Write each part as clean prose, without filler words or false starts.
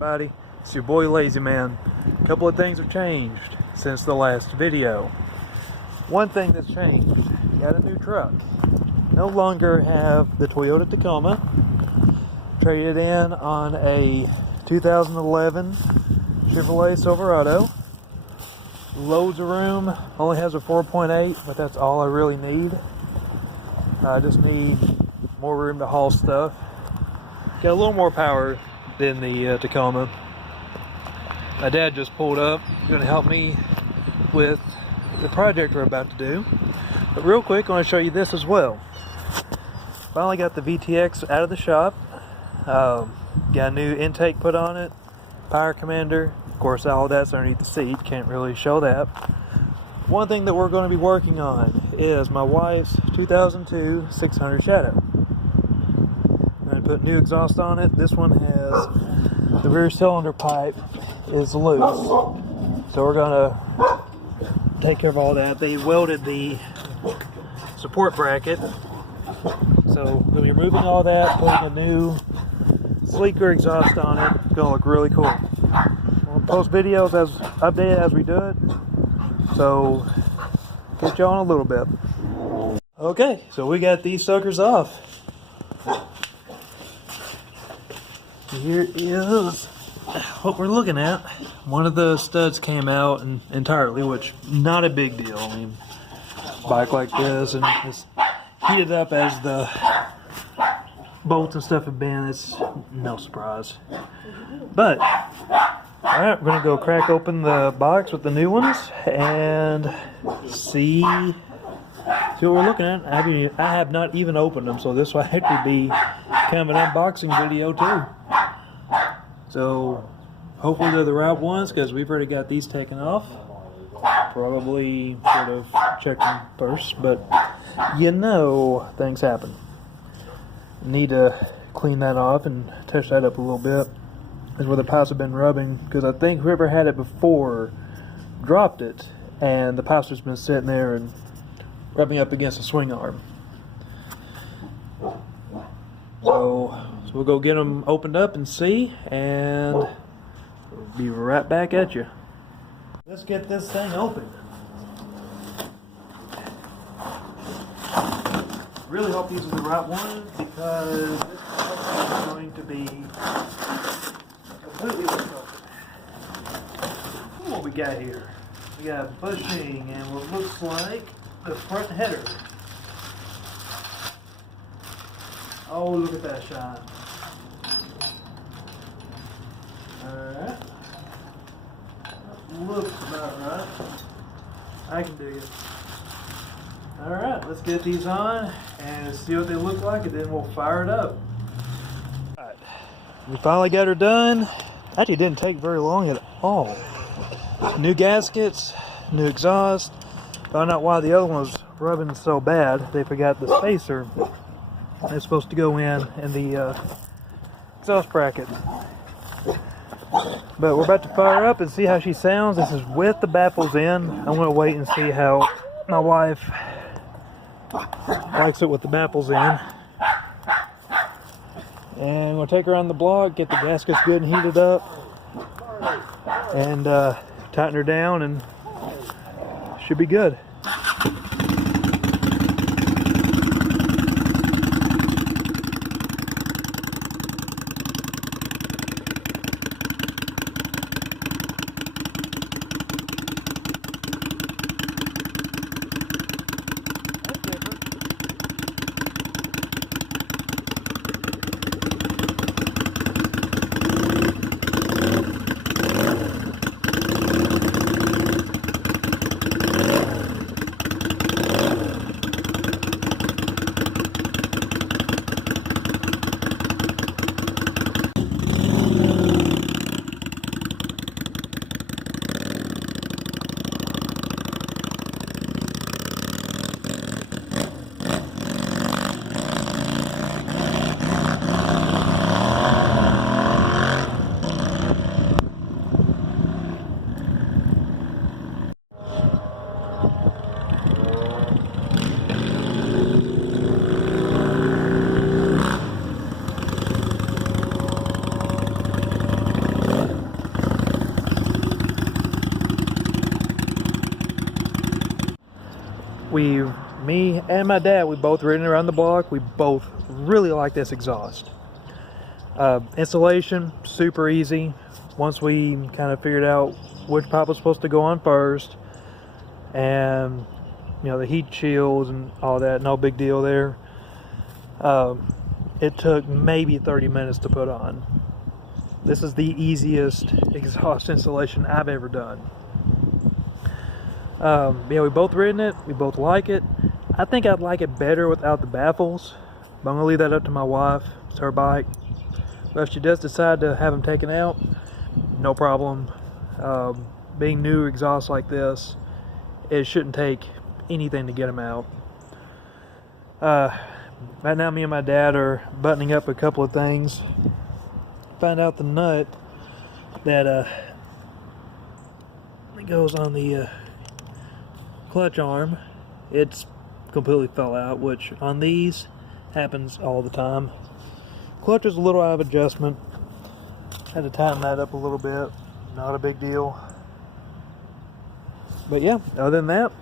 Everybody, it's your boy Lazy Man. A couple of things have changed since the last video. One thing that's changed, got a new truck. No longer have the Toyota Tacoma. Traded in on a 2011 Chevrolet Silverado. Loads of room, only has a 4.8, but that's all I really need. I just need more room to haul stuff. Got a little more power than the Tacoma. My dad just pulled up, going to help me with the project we're about to do. But real quick, I want to show you this as well. Finally got the VTX out of the shop. Got a new intake put on it, power commander. Of course, all that's underneath the seat, can't really show that. One thing that we're going to be working on is my wife's 2002 600 Shadow. I'm going to put new exhaust on it. This one has the rear cylinder pipe is loose, so we're going to take care of all that. They welded the support bracket, so we'll be removing all that, putting a new sleeker exhaust on it. It's going to look really cool. We'll post videos as updated as we do it, so get you on a little bit. Okay, so we got these suckers off. Here is what we're looking at. One of the studs came out entirely, which not a big deal. I mean, bike like this and it's heated up as the bolts and stuff have been. It's no surprise. But alright, we're gonna go crack open the box with the new ones and see what we're looking at. I have not even opened them, so this will actually be kind of an unboxing video too. So hopefully they're the right ones, because we've already got these taken off. Probably sort of check them first, but you know things happen. Need to clean that off and touch that up a little bit. That's where the pipes have been rubbing, because I think whoever had it before dropped it, and the pipes has been sitting there and rubbing up against the swing arm. So we'll go get them opened up and see, and we'll be right back at you. Let's get this thing open. Really hope these are the right ones, because this is going to be completely looked open. What we got here? We got bushing and what looks like the front header. Oh, look at that shine. Alright. Looks about right. I can dig it. Alright, let's get these on and see what they look like, and then we'll fire it up. Alright, we finally got her done. Actually didn't take very long at all. New gaskets, new exhaust. Found out why the other one was rubbing so bad. They forgot the spacer. It's supposed to go in the exhaust bracket. But we're about to fire up and see how she sounds. This is with the baffles in. I'm going to wait and see how my wife likes it with the baffles in. And we'll take her around the block, get the gaskets good and heated up, and tighten her down, and should be good. me and my dad, we both ridden around the block. We both really like this exhaust. Installation, super easy. Once we kind of figured out which pipe was supposed to go on first, and you know, the heat shields and all that, no big deal there. It took maybe 30 minutes to put on. This is the easiest exhaust installation I've ever done. Yeah, we both ridden it, we both like it. I think I'd like it better without the baffles, but I'm gonna leave that up to my wife. It's her bike. But if she does decide to have them taken out, no problem. Being new exhausts like this, it shouldn't take anything to get them out. Right now me and my dad are buttoning up a couple of things. Find out the nut that goes on the clutch arm, it's completely fell out, which on these happens all the time. Clutch is a little out of adjustment. Had to tighten that up a little bit. Not a big deal. But yeah, other than that,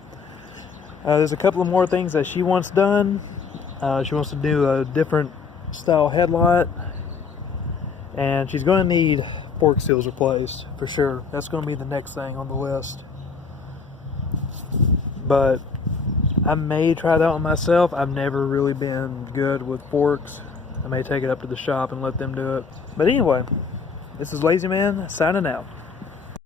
there's a couple of more things that she wants done. She wants to do a different style headlight, and she's going to need fork seals replaced for sure. That's going to be the next thing on the list. But I may try that one myself. I've never really been good with forks. I may take it up to the shop and let them do it. But anyway, this is Lazy Man signing out.